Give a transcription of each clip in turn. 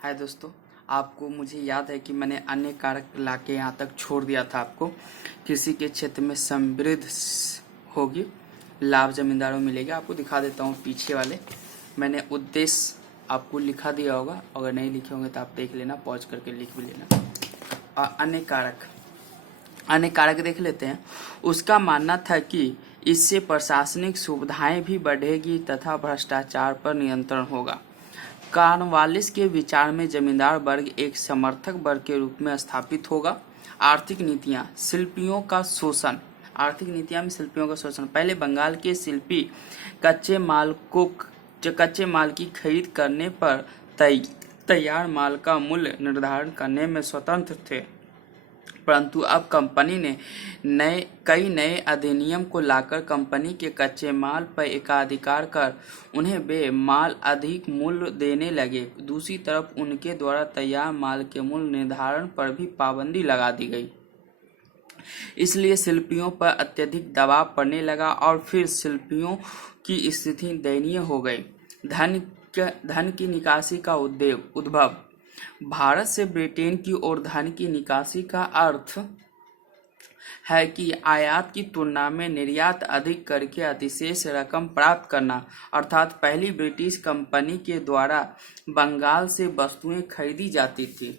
हाय दोस्तों, आपको मुझे याद है कि मैंने अन्य कारक ला के यहाँ तक छोड़ दिया था। आपको कृषि के क्षेत्र में समृद्ध होगी, लाभ जमींदारों मिलेगा। आपको दिखा देता हूँ पीछे वाले मैंने उद्देश्य आपको लिखा दिया होगा, अगर नहीं लिखे होंगे तो आप देख लेना, पॉज करके लिख भी लेना। अन्य कारक देख लेते हैं। उसका मानना था कि इससे प्रशासनिक सुविधाएं भी बढ़ेगी तथा भ्रष्टाचार पर नियंत्रण होगा। कॉर्नवालिस के विचार में जमींदार वर्ग एक समर्थक वर्ग के रूप में स्थापित होगा। आर्थिक नीतियां, शिल्पियों का शोषण। आर्थिक नीतियां में शिल्पियों का शोषण। पहले बंगाल के शिल्पी कच्चे माल की खरीद करने पर तैयार माल का मूल्य निर्धारण करने में स्वतंत्र थे, परंतु अब कंपनी ने कई नए अधिनियम को लाकर कंपनी के कच्चे माल पर एकाधिकार कर उन्हें वे माल अधिक मूल्य देने लगे। दूसरी तरफ उनके द्वारा तैयार माल के मूल्य निर्धारण पर भी पाबंदी लगा दी गई। इसलिए शिल्पियों पर अत्यधिक दबाव पड़ने लगा और फिर शिल्पियों की स्थिति दयनीय हो गई। धन की निकासी का उद्भव। भारत से ब्रिटेन की ओर धन की निकासी का अर्थ है कि आयात की तुलना में निर्यात अधिक करके अतिशेष रकम प्राप्त करना। अर्थात पहली ब्रिटिश कंपनी के द्वारा बंगाल से वस्तुएं खरीदी जाती थी,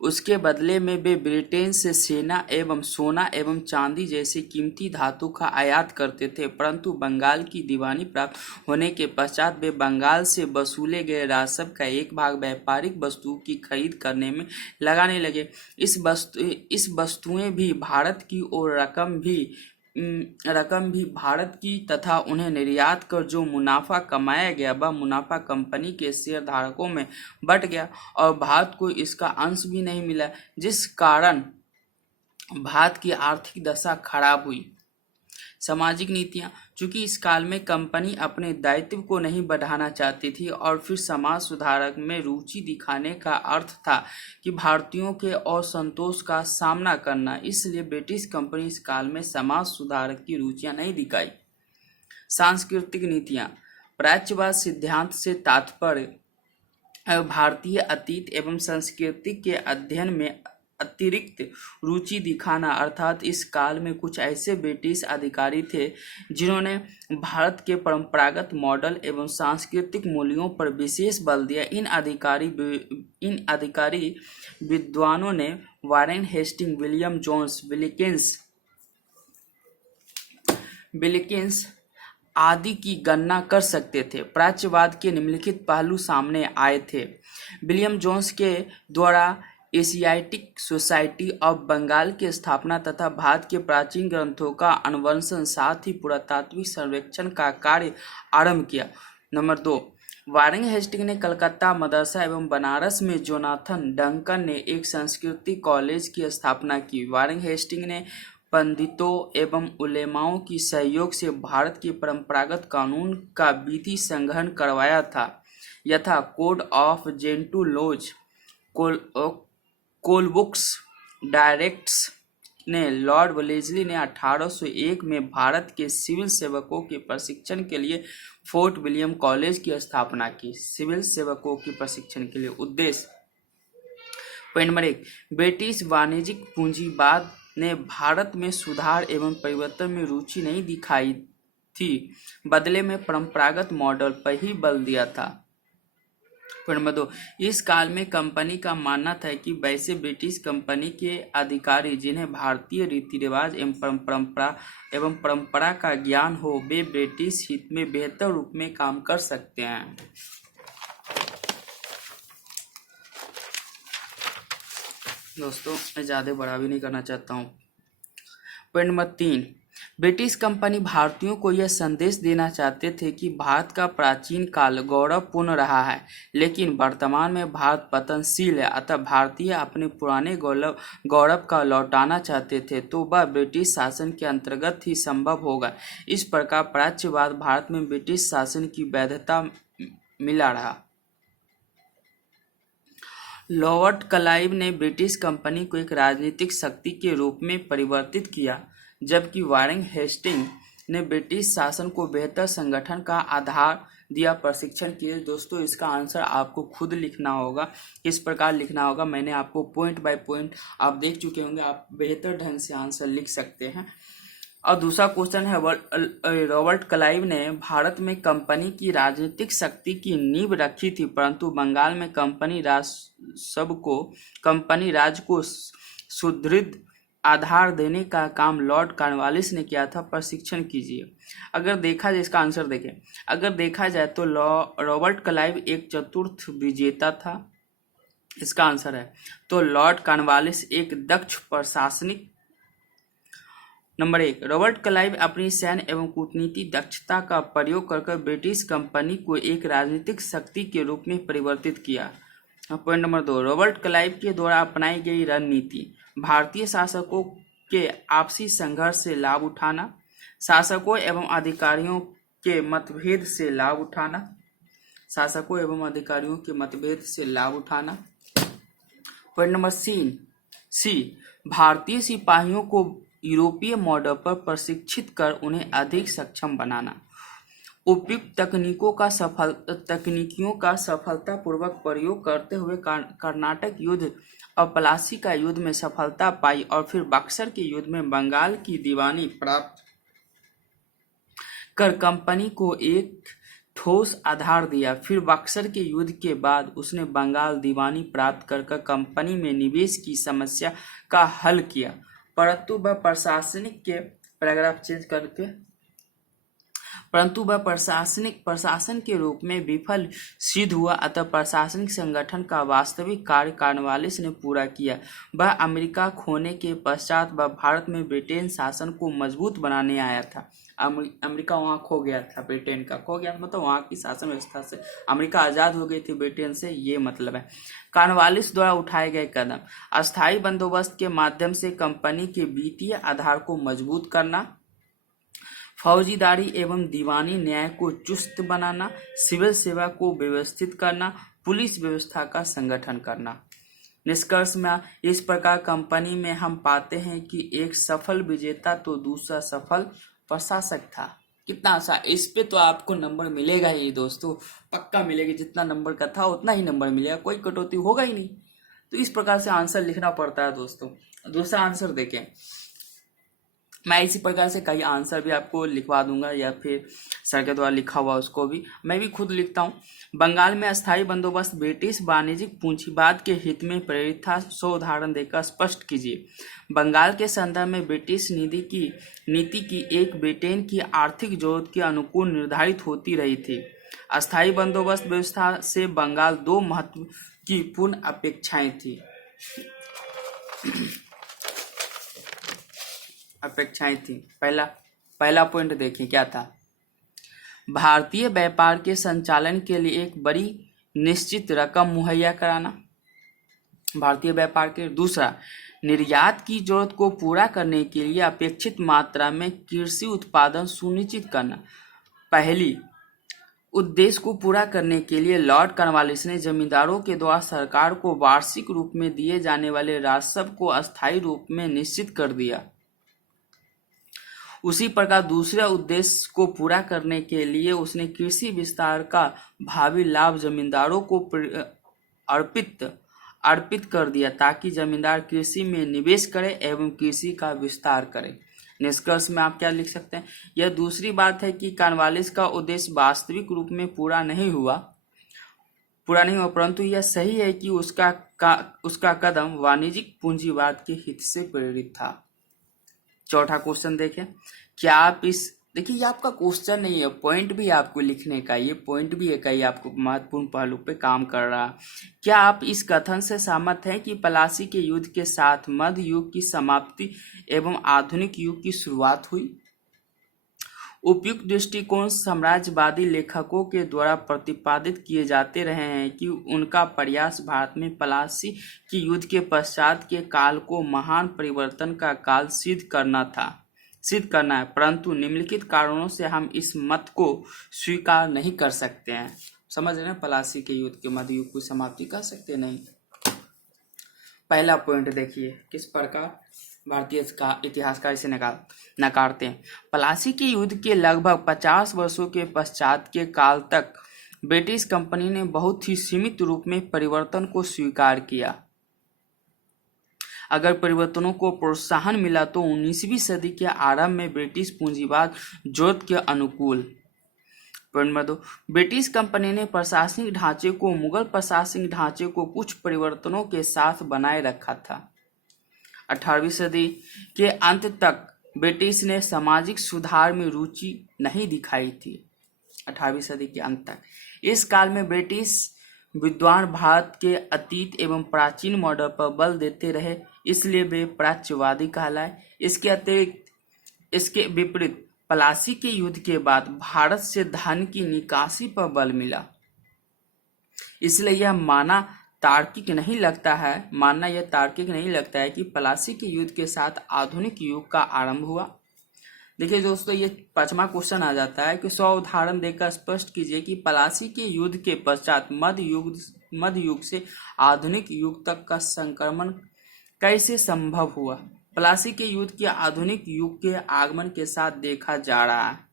उसके बदले में वे ब्रिटेन से सोना एवं चांदी जैसे कीमती धातु का आयात करते थे, परंतु बंगाल की दीवानी प्राप्त होने के पश्चात वे बंगाल से वसूले गए राजस्व का एक भाग व्यापारिक वस्तुओं की खरीद करने में लगाने लगे। इस वस्तुएं भी भारत की और रकम भी भारत की तथा उन्हें निर्यात कर जो मुनाफा कमाया गया वह मुनाफा कंपनी के शेयरधारकों में बंट गया और भारत को इसका अंश भी नहीं मिला, जिस कारण भारत की आर्थिक दशा खराब हुई। सामाजिक नीतियां। चूंकि इस काल में कंपनी अपने दायित्व को नहीं बढ़ाना चाहती थी और फिर समाज सुधारक में रुचि दिखाने का अर्थ था कि भारतीयों के असंतोष का सामना करना, इसलिए ब्रिटिश कंपनी इस काल में समाज सुधारक की रुचियां नहीं दिखाई। सांस्कृतिक नीतियां। प्राच्यवाद सिद्धांत से तात्पर्य भारतीय अतीत एवं संस्कृति के अध्ययन में अतिरिक्त रुचि दिखाना, अर्थात इस काल में कुछ ऐसे ब्रिटिश अधिकारी थे जिन्होंने भारत के परंपरागत मॉडल एवं सांस्कृतिक मूल्यों पर विशेष बल दिया। इन अधिकारी विद्वानों ने Warren Hasting, William Jones, Wilkins आदि की गणना कर सकते थे। प्राच्यवाद के निम्नलिखित पहलू सामने आए थे। विलियम जोन्स के द्वारा एशियाटिक सोसाइटी ऑफ बंगाल की स्थापना तथा भारत के प्राचीन ग्रंथों का अन्वेषण, साथ ही पुरातात्विक सर्वेक्षण का कार्य आरंभ किया। नंबर 2, वारेन हेस्टिंग ने कलकत्ता मदरसा एवं बनारस में जोनाथन डंकन ने एक संस्कृत कॉलेज की स्थापना की। वारेन हेस्टिंग ने पंडितों एवं उलेमाओं की सहयोग से भारत के परंपरागत कानून का विधि संग्रहण करवाया था, यथा कोड ऑफ जेंटू लॉज, कोलबुक्स डायरेक्ट्स ने। लॉर्ड वेलेस्ली ने 1801 में भारत के सिविल सेवकों के प्रशिक्षण के लिए फोर्ट विलियम कॉलेज की स्थापना की। सिविल सेवकों के प्रशिक्षण के लिए उद्देश्य। पॉइंट नंबर 1, ब्रिटिश वाणिज्यिक पूंजीवाद ने भारत में सुधार एवं परिवर्तन में रुचि नहीं दिखाई थी, बदले में परंपरागत मॉडल पर ही बल दिया था। पॉइंट नंबर 2, इस काल में कंपनी का मानना था कि वैसे ब्रिटिश कंपनी के अधिकारी जिन्हें भारतीय रीति रिवाज एवं परंपरा का ज्ञान हो, वे ब्रिटिश हित में बेहतर रूप में काम कर सकते हैं। दोस्तों, मैं ज़्यादा बड़ा भी नहीं करना चाहता हूँ। पॉइंट नंबर 3, ब्रिटिश कंपनी भारतीयों को यह संदेश देना चाहते थे कि भारत का प्राचीन काल गौरवपूर्ण रहा है, लेकिन वर्तमान में भारत पतनशील है, अतः भारतीय अपने पुराने गौरव का लौटाना चाहते थे तो वह ब्रिटिश शासन के अंतर्गत ही संभव होगा। इस प्रकार प्राच्यवाद भारत में ब्रिटिश शासन की वैधता मिला रहा। लॉर्ड क्लाइव ने ब्रिटिश कंपनी को एक राजनीतिक शक्ति के रूप में परिवर्तित किया, जबकि वारेन हेस्टिंग ने ब्रिटिश शासन को बेहतर संगठन का आधार दिया, प्रशिक्षण किए। दोस्तों इसका आंसर आपको खुद लिखना होगा, किस प्रकार लिखना होगा मैंने आपको पॉइंट बाय पॉइंट आप देख चुके होंगे, आप बेहतर ढंग से आंसर लिख सकते हैं। और दूसरा क्वेश्चन है, रॉबर्ट क्लाइव ने भारत में कंपनी की राजनीतिक शक्ति की नींव रखी थी, परंतु बंगाल में कंपनी राज को सुदृढ़ आधार देने का काम लॉर्ड कॉर्नवालिस ने किया था। प्रशिक्षण कीजिए। अगर देखा जाए, इसका आंसर देखें, अगर देखा जाए तो रॉबर्ट क्लाइव एक चतुर्थ विजेता था, इसका आंसर है। तो लॉर्ड कॉर्नवालिस एक दक्ष प्रशासनिक। नंबर 1, रॉबर्ट क्लाइव अपनी सैन्य एवं कूटनीति दक्षता का प्रयोग कर ब्रिटिश कंपनी को एक राजनीतिक शक्ति के रूप में परिवर्तित किया। पॉइंट नंबर 2, रॉबर्ट क्लाइव के द्वारा अपनाई गई रणनीति भारतीय शासकों के आपसी संघर्ष से लाभ उठाना, शासकों एवं अधिकारियों के मतभेद से लाभ उठाना, पॉइंट नंबर सी, भारतीय सिपाहियों को यूरोपीय मॉडल पर प्रशिक्षित कर उन्हें अधिक सक्षम बनाना, उपयुक्त तकनीकियों का सफलतापूर्वक प्रयोग करते हुए कर्नाटक युद्ध और प्लासी का युद्ध में सफलता पाई और फिर बक्सर के युद्ध में बंगाल की दीवानी प्राप्त कर कंपनी को एक ठोस आधार दिया। फिर बक्सर के युद्ध के बाद उसने बंगाल दीवानी प्राप्त कर कंपनी में निवेश की समस्या का हल किया, परंतु वह प्रशासन के रूप में विफल सिद्ध हुआ। अतः प्रशासनिक संगठन का वास्तविक कार्य कॉर्नवालिस ने पूरा किया। वह अमेरिका खोने के पश्चात वह भारत में ब्रिटेन शासन को मजबूत बनाने आया था। अमेरिका वहाँ खो गया था, ब्रिटेन का खो गया, मतलब वहाँ की शासन व्यवस्था से अमेरिका आज़ाद हो गई थी ब्रिटेन से, ये मतलब है। कॉर्नवालिस द्वारा उठाए गए कदम, अस्थायी बंदोबस्त के माध्यम से कंपनी के वित्तीय आधार को मजबूत करना, फौजीदारी एवं दीवानी न्याय को चुस्त बनाना, सिविल सेवा को व्यवस्थित करना, पुलिस व्यवस्था का संगठन करना। निष्कर्ष में इस प्रकार कंपनी में हम पाते हैं कि एक सफल विजेता तो दूसरा सफल प्रशासक था। कितना आसान, इस पे तो आपको नंबर मिलेगा ही दोस्तों, पक्का मिलेगा। जितना नंबर का था उतना ही नंबर मिलेगा, कोई कटौती होगा ही नहीं। तो इस प्रकार से आंसर लिखना पड़ता है दोस्तों। दूसरा आंसर देखें, मैं इसी प्रकार से कई आंसर भी आपको लिखवा दूंगा या फिर सर के द्वारा लिखा हुआ उसको भी मैं भी खुद लिखता हूँ। बंगाल में अस्थायी बंदोबस्त ब्रिटिश वाणिज्यिक पूंजीवाद के हित में प्रेरित था। 100 उदाहरण देकर स्पष्ट कीजिए। बंगाल के संदर्भ में ब्रिटिश नीति की एक ब्रिटेन की आर्थिक जरूरत के अनुकूल निर्धारित होती रही थी। अस्थायी बंदोबस्त व्यवस्था से बंगाल 2 महत्वपूर्ण अपेक्षाएं थी। पहला पॉइंट देखिए क्या था, भारतीय व्यापार के संचालन के लिए एक बड़ी निश्चित रकम मुहैया कराना, भारतीय व्यापार के। दूसरा, निर्यात की जरूरत को पूरा करने के लिए अपेक्षित मात्रा में कृषि उत्पादन सुनिश्चित करना। पहली उद्देश्य को पूरा करने के लिए लॉर्ड कॉर्नवालिस ने जमींदारों के द्वारा सरकार को वार्षिक रूप में दिए जाने वाले राजस्व को अस्थायी रूप में निश्चित कर दिया। उसी प्रकार दूसरे उद्देश्य को पूरा करने के लिए उसने कृषि विस्तार का भावी लाभ जमींदारों को अर्पित कर दिया, ताकि जमींदार कृषि में निवेश करें एवं कृषि का विस्तार करें। निष्कर्ष में आप क्या लिख सकते हैं, यह दूसरी बात है कि कॉर्नवालिस का उद्देश्य वास्तविक रूप में पूरा नहीं हुआ, परंतु यह सही है कि उसका कदम वाणिज्यिक पूंजीवाद के हित से प्रेरित था। चौथा क्वेश्चन देखें, क्या आप देखिए ये आपका क्वेश्चन नहीं है, पॉइंट भी आपको लिखने का, ये पॉइंट भी है कई आपको महत्वपूर्ण पहलू पे काम कर रहा। क्या आप इस कथन से सहमत हैं कि प्लासी के युद्ध के साथ मध्य युग की समाप्ति एवं आधुनिक युग की शुरुआत हुई? उपयुक्त दृष्टिकोण साम्राज्यवादी लेखकों के द्वारा प्रतिपादित किए जाते रहे हैं कि उनका प्रयास भारत में प्लासी के युद्ध के पश्चात के काल को महान परिवर्तन का काल सिद्ध करना है, परंतु निम्नलिखित कारणों से हम इस मत को स्वीकार नहीं कर सकते हैं। समझ रहे हैं, प्लासी के युद्ध के मध्य युग की समाप्ति कर सकते नहीं। पहला पॉइंट देखिए किस प्रकार, भारतीय इतिहासकार इसे नकारते हैं। प्लासी के युद्ध के लगभग 50 वर्षों के पश्चात के काल तक ब्रिटिश कंपनी ने बहुत ही सीमित रूप में परिवर्तन को स्वीकार किया। अगर परिवर्तनों को प्रोत्साहन मिला तो 19वीं सदी के आरंभ में ब्रिटिश पूंजीवाद जरूरत के अनुकूल। पॉइंट नंबर 2, ब्रिटिश कंपनी ने प्रशासनिक ढांचे को मुगल प्रशासनिक ढांचे को कुछ परिवर्तनों के साथ बनाए रखा था। 18वीं सदी के अंत तक ब्रिटिश ने सामाजिक सुधार में रुचि नहीं दिखाई थी। 18वीं सदी के अंत तक इस काल में ब्रिटिश विद्वान भारत के अतीत एवं प्राचीन मॉडल पर बल देते रहे, इसलिए वे प्राच्यवादी कहलाए। इसके विपरीत प्लासी के युद्ध के बाद भारत से धन की निकासी पर बल मिला, इसलिए यह मानना यह तार्किक नहीं लगता है कि प्लासी के युद्ध के साथ आधुनिक युग का आरंभ हुआ। देखिए दोस्तों, ये 5वां क्वेश्चन आ जाता है कि 100 उदाहरण देकर स्पष्ट कीजिए कि प्लासी के युद्ध के पश्चात मध्य युग से आधुनिक युग तक का संक्रमण कैसे संभव हुआ। प्लासी के युद्ध के आधुनिक युग के आगमन के साथ देखा जा रहा है।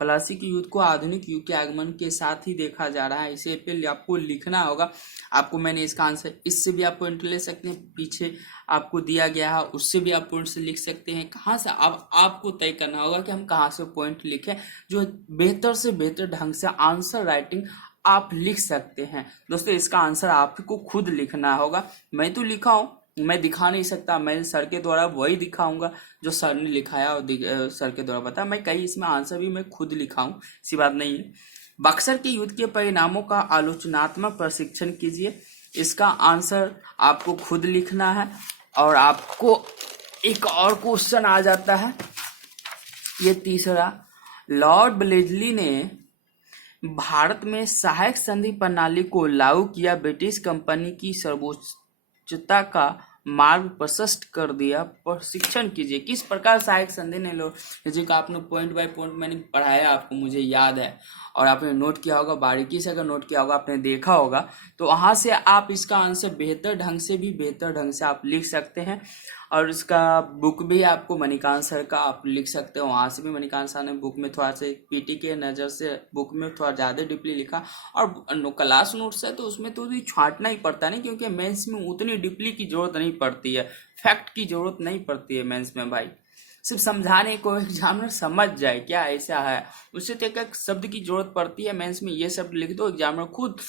प्लासी के युद्ध को आधुनिक युग के आगमन के साथ ही देखा जा रहा है। इसे पे आपको लिखना होगा। आपको मैंने इसका आंसर इससे भी आप पॉइंट ले सकते हैं, पीछे आपको दिया गया है उससे भी आप पॉइंट से लिख सकते हैं। कहाँ से अब आपको तय करना होगा कि हम कहाँ से पॉइंट लिखें, जो बेहतर से बेहतर ढंग से आंसर राइटिंग आप लिख सकते हैं। दोस्तों, इसका आंसर आपको खुद लिखना होगा। मैं तो लिखा हूँ, मैं दिखा नहीं सकता, मैं सर के द्वारा वही दिखाऊंगा जो सर ने लिखाया और सर के द्वारा बताया। मैं कई इसमें आंसर भी मैं खुद लिखाऊं, ऐसी बात नहीं है। बक्सर के युद्ध के परिणामों का आलोचनात्मक प्रशिक्षण कीजिए। इसका आंसर आपको खुद लिखना है। और आपको एक और क्वेश्चन आ जाता है, ये तीसरा, लॉर्ड ब्लेजली ने भारत में सहायक संधि प्रणाली को लागू किया, ब्रिटिश कंपनी की सर्वोच्चता का मार्ग प्रशस्त कर दिया। प्रशिक्षण कीजिए। किस प्रकार सहायक संधि ने लो, जैसे आपने पॉइंट बाय पॉइंट मैंने पढ़ाया, आपको मुझे याद है और आपने नोट किया होगा, बारीकी से अगर नोट किया होगा, आपने देखा होगा, तो वहां से आप इसका आंसर बेहतर ढंग से आप लिख सकते हैं। और इसका बुक भी आपको मणिकांत सर का आप लिख सकते हो, वहां से भी मणिकांत सर ने बुक में थोड़ा सा पीटी के नज़र से बुक में थोड़ा ज़्यादा डीपली लिखा। और क्लास नोट्स है तो उसमें तो भी छांटना ही पड़ता नहीं, क्योंकि मेंस में उतनी डीपली की जरूरत नहीं पड़ती है, फैक्ट की जरूरत नहीं पड़ती है मेंस में भाई। सिर्फ समझाने को एग्जामिनर समझ जाए क्या ऐसा है, उससे तो एक शब्द की जरूरत पड़ती है। मेंस में ये शब्द लिख दो, एग्जामिनर खुद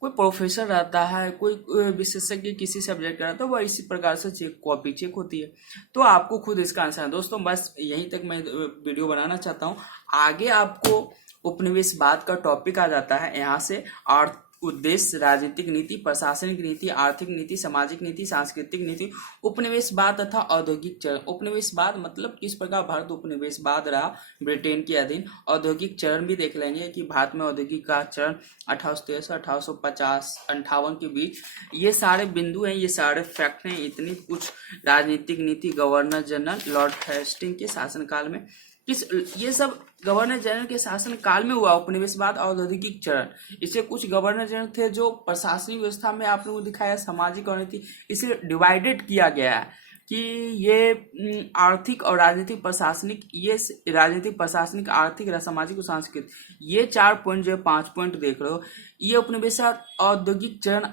कोई प्रोफेसर रहता है, कोई विशेषज्ञ किसी सब्जेक्ट का रहता है, वो इसी प्रकार से कॉपी चेक होती है। तो आपको खुद इसका आंसर है। दोस्तों, बस यहीं तक मैं वीडियो बनाना चाहता हूँ। आगे आपको उपनिवेशवाद का टॉपिक आ जाता है यहाँ से, और उद्देश्य, राजनीतिक नीति, प्रशासनिक नीति, आर्थिक नीति, सामाजिक नीति, सांस्कृतिक नीति, उपनिवेशवाद तथा औद्योगिक चरण। उपनिवेशवाद मतलब किस प्रकार भारत उपनिवेशवाद रहा ब्रिटेन के अधीन। औद्योगिक चरण भी देख लेंगे कि भारत में औद्योगिक का चरण 1863 1850 58 के बीच। ये सारे बिंदु हैं, ये सारे फैक्ट हैं। इतनी कुछ राजनीतिक नीति गवर्नर जनरल लॉर्ड हेस्टिंग के शासनकाल में, ये सब गवर्नर जनरल के शासन काल में हुआ। उपनिवेशवाद, औद्योगिक चरण, इसे कुछ गवर्नर जनरल थे जो प्रशासनिक व्यवस्था में आप लोगों को दिखाया सामाजिक और नीति, इसे डिवाइडेड किया गया है कि ये आर्थिक और राजनीतिक प्रशासनिक, ये राजनीतिक प्रशासनिक आर्थिक सामाजिक और सांस्कृतिक, ये 4 पॉइंट जो 5 पॉइंट देख रहे हो, ये उपनिवेशवाद औद्योगिक चरण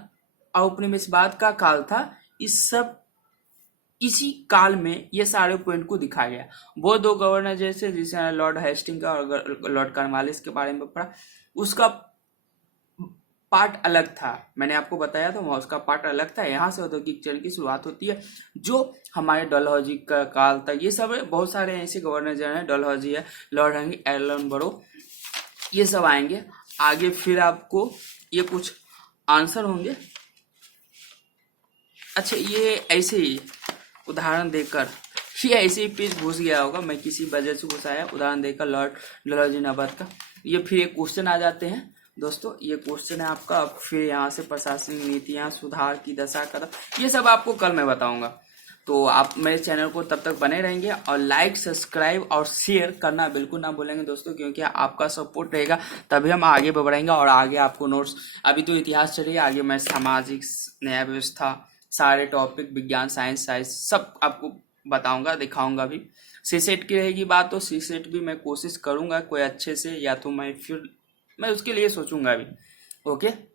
और उपनिवेशवाद का काल था। इसी काल में ये सारे पॉइंट को दिखाया गया। वो 2 गवर्नर जैसे जिसे लॉर्ड हेस्टिंग का और लॉर्ड कॉर्नवालिस के बारे में पढ़ा, उसका पार्ट अलग था, मैंने आपको बताया था, वहाँ उसका पार्ट अलग था। यहाँ से औद्योगिक चरण की शुरुआत होती है, जो हमारे डलहौजी का काल था। ये सब बहुत सारे ऐसे गवर्नर जनरल हैं, डलहौजी है, लॉर्ड हेंगी, एलनबरो, ये सब आएंगे आगे। फिर आपको ये कुछ आंसर होंगे। अच्छा, ये ऐसे ही उदाहरण देकर, ये ऐसे ही पेज घुस गया होगा, मैं किसी वजह से घुसाया, उदाहरण देकर लॉर्ड डलहौजी नवाब का। ये फिर एक क्वेश्चन आ जाते हैं दोस्तों, ये क्वेश्चन है आपका। फिर यहाँ से प्रशासनिक नीतियाँ, सुधार की दशा, कदम, ये सब आपको कल मैं बताऊंगा। तो आप मेरे चैनल को तब तक बने रहेंगे और लाइक, सब्सक्राइब और शेयर करना बिल्कुल ना भूलेंगे दोस्तों, क्योंकि आपका सपोर्ट रहेगा तभी हम आगे बढ़ेंगे। और आगे आपको नोट्स, अभी तो इतिहास चलिए, आगे मैं सामाजिक न्याय व्यवस्था, सारे टॉपिक, विज्ञान, साइंस सब आपको बताऊंगा, दिखाऊंगा भी। सी सेट की रहेगी बात तो सी सेट भी मैं कोशिश करूंगा कोई अच्छे से, या तो मैं फिर मैं उसके लिए सोचूंगा भी। ओके।